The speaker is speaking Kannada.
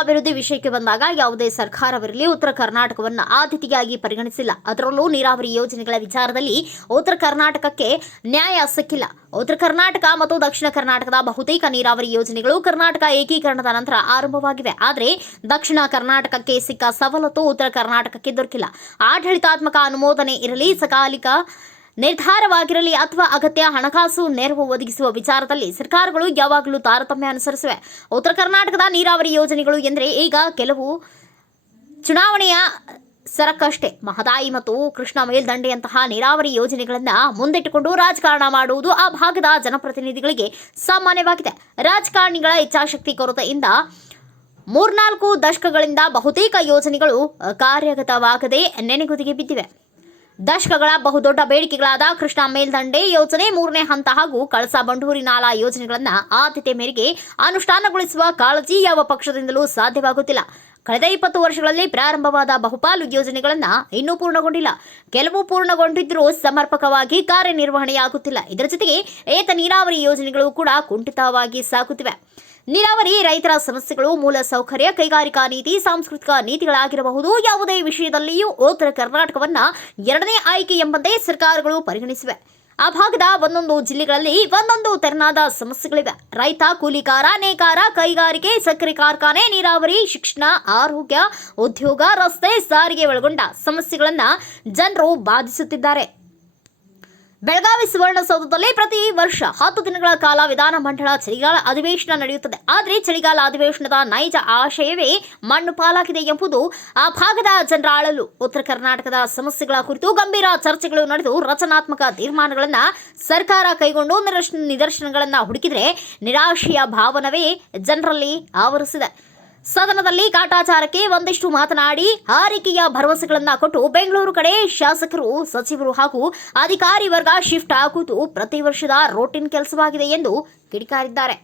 ಅಭಿವೃದ್ಧಿ ವಿಷಯಕ್ಕೆ ಬಂದಾಗ ಯಾವುದೇ ಸರ್ಕಾರವಿರಲಿ ಉತ್ತರ ಕರ್ನಾಟಕವನ್ನು ಆದ್ಯತೆಯಾಗಿ ಪರಿಗಣಿಸಿಲ್ಲ. ಅದರಲ್ಲೂ ನೀರಾವರಿ ಯೋಜನೆಗಳ ವಿಚಾರದಲ್ಲಿ ಉತ್ತರ ಕರ್ನಾಟಕಕ್ಕೆ ನ್ಯಾಯ ಸಿಕ್ಕಿಲ್ಲ. ಉತ್ತರ ಕರ್ನಾಟಕ ಮತ್ತು ದಕ್ಷಿಣ ಕರ್ನಾಟಕದ ಬಹುತೇಕ ನೀರಾವರಿ ಯೋಜನೆಗಳು ಕರ್ನಾಟಕ ಏಕೀಕರಣದ ನಂತರ ಆರಂಭವಾಗಿವೆ. ಆದರೆ ದಕ್ಷಿಣ ಕರ್ನಾಟಕಕ್ಕೆ ಸಿಕ್ಕ ಸವಲತ್ತು ಉತ್ತರ ಕರ್ನಾಟಕಕ್ಕೆ ದೊರಕಿಲ್ಲ. ಆಡಳಿತಾತ್ಮಕ ಅನುಮೋದನೆ ಇರಲಿ, ಸಕಾಲಿಕ ನಿರ್ಧಾರವಾಗಿರಲಿ ಅಥವಾ ಅಗತ್ಯ ಹಣಕಾಸು ನೆರವು ಒದಗಿಸುವ ವಿಚಾರದಲ್ಲಿ ಸರ್ಕಾರಗಳು ಯಾವಾಗಲೂ ತಾರತಮ್ಯ ಅನುಸರಿಸಿವೆ. ಉತ್ತರ ಕರ್ನಾಟಕದ ನೀರಾವರಿ ಯೋಜನೆಗಳು ಎಂದರೆ ಈಗ ಕೆಲವು ಚುನಾವಣೆಯ ಸರಕಷ್ಟೇ. ಮಹದಾಯಿ ಮತ್ತು ಕೃಷ್ಣ ಮೇಲ್ದಂಡೆಯಂತಹ ನೀರಾವರಿ ಯೋಜನೆಗಳನ್ನು ಮುಂದಿಟ್ಟುಕೊಂಡು ರಾಜಕಾರಣ ಮಾಡುವುದು ಆ ಭಾಗದ ಜನಪ್ರತಿನಿಧಿಗಳಿಗೆ ಸಾಮಾನ್ಯವಾಗಿದೆ. ರಾಜಕಾರಣಿಗಳ ಇಚ್ಛಾಶಕ್ತಿ ಕೊರತೆಯಿಂದ 3-4 ದಶಕಗಳಿಂದ ಬಹುತೇಕ ಯೋಜನೆಗಳು ಕಾರ್ಯಗತವಾಗದೆ ನೆನೆಗುದಿಗೆ ಬಿದ್ದಿವೆ. ದಶಕಗಳ ಬಹುದೊಡ್ಡ ಬೇಡಿಕೆಗಳಾದ ಕೃಷ್ಣಾ ಮೇಲ್ದಂಡೆ ಯೋಜನೆ, 3ನೇ ಹಂತ ಹಾಗೂ ಕಳಸಾ ಬಂಡೂರಿ ನಾಲಾ ಯೋಜನೆಗಳನ್ನು ಆದ್ಯತೆ ಮೇರೆಗೆ ಅನುಷ್ಠಾನಗೊಳಿಸುವ ಕಾಳಜಿ ಯಾವ ಪಕ್ಷದಿಂದಲೂ ಸಾಧ್ಯವಾಗುತ್ತಿಲ್ಲ. ಕಳೆದ 20 ವರ್ಷಗಳಲ್ಲಿ ಪ್ರಾರಂಭವಾದ ಬಹುಪಾಲು ಯೋಜನೆಗಳನ್ನು ಇನ್ನೂ ಪೂರ್ಣಗೊಂಡಿಲ್ಲ. ಕೆಲವು ಪೂರ್ಣಗೊಂಡಿದ್ದರೂ ಸಮರ್ಪಕವಾಗಿ ಕಾರ್ಯನಿರ್ವಹಣೆಯಾಗುತ್ತಿಲ್ಲ. ಇದರ ಜೊತೆಗೆ ಏತ ನೀರಾವರಿ ಯೋಜನೆಗಳು ಕೂಡ ಕುಂಠಿತವಾಗಿ ಸಾಗುತ್ತಿವೆ. ನೀರಾವರಿ ರೈತರ ಸಮಸ್ಯೆಗಳು, ಮೂಲ ಸೌಕರ್ಯ, ಕೈಗಾರಿಕಾ ನೀತಿ, ಸಾಂಸ್ಕೃತಿಕ ನೀತಿಗಳಾಗಿರಬಹುದು. ಯಾವುದೇ ವಿಷಯದಲ್ಲಿಯೂ ಉತ್ತರ ಕರ್ನಾಟಕವನ್ನು ಎರಡನೇ ಆಯ್ಕೆ ಎಂಬಂತೆ ಸರ್ಕಾರಗಳು ಪರಿಗಣಿಸಿವೆ. ಆ ಭಾಗದ ಒಂದೊಂದು ಜಿಲ್ಲೆಗಳಲ್ಲಿ ಒಂದೊಂದು ತೆರನಾದ ಸಮಸ್ಯೆಗಳಿವೆ. ರೈತ, ಕೂಲಿಕಾರ, ನೇಕಾರ, ಕೈಗಾರಿಕೆ, ಸಕ್ಕರೆ ಕಾರ್ಖಾನೆ, ನೀರಾವರಿ, ಶಿಕ್ಷಣ, ಆರೋಗ್ಯ, ಉದ್ಯೋಗ, ರಸ್ತೆ, ಸಾರಿಗೆ ಒಳಗೊಂಡ ಸಮಸ್ಯೆಗಳನ್ನು ಜನರು ಬಾಧಿಸುತ್ತಿದ್ದಾರೆ. ಬೆಳಗಾವಿ ಸುವರ್ಣಸೌಧದಲ್ಲಿ ಪ್ರತಿ ವರ್ಷ 10 ದಿನಗಳ ಕಾಲ ವಿಧಾನಮಂಡಲ ಚಳಿಗಾಲ ಅಧಿವೇಶನ ನಡೆಯುತ್ತದೆ. ಆದರೆ ಚಳಿಗಾಲ ಅಧಿವೇಶನದ ನೈಜ ಆಶಯವೇ ಮಣ್ಣು ಪಾಲಾಗಿದೆ ಎಂಬುದು ಆ ಭಾಗದ ಜನರ ಅಳಲು. ಉತ್ತರ ಕರ್ನಾಟಕದ ಸಮಸ್ಯೆಗಳ ಕುರಿತು ಗಂಭೀರ ಚರ್ಚೆಗಳು ನಡೆದು ರಚನಾತ್ಮಕ ತೀರ್ಮಾನಗಳನ್ನು ಸರ್ಕಾರ ಕೈಗೊಂಡು ನಿದರ್ಶನಗಳನ್ನು ಹುಡುಕಿದರೆ ನಿರಾಶೆಯ ಭಾವನವೇ ಜನರಲ್ಲಿ ಆವರಿಸಿದೆ. ಸದನದಲ್ಲಿ ಕಾಟಾಚಾರಕ್ಕೆ ಒಂದಿಷ್ಟು ಮಾತನಾಡಿ ಹಾರಿಕೆಯ ಭರವಸೆಗಳನ್ನು ಕೊಟ್ಟು ಬೆಂಗಳೂರು ಕಡೆ ಶಾಸಕರು, ಸಚಿವರು ಹಾಗೂ ಅಧಿಕಾರಿ ವರ್ಗ ಶಿಫ್ಟ್ ಆಗುವುದು ಪ್ರತಿ ವರ್ಷದ ರೋಟಿನ್ ಕೆಲಸವಾಗಿದೆ ಎಂದು ಕಿಡಿಕಾರಿದ್ದಾರೆ.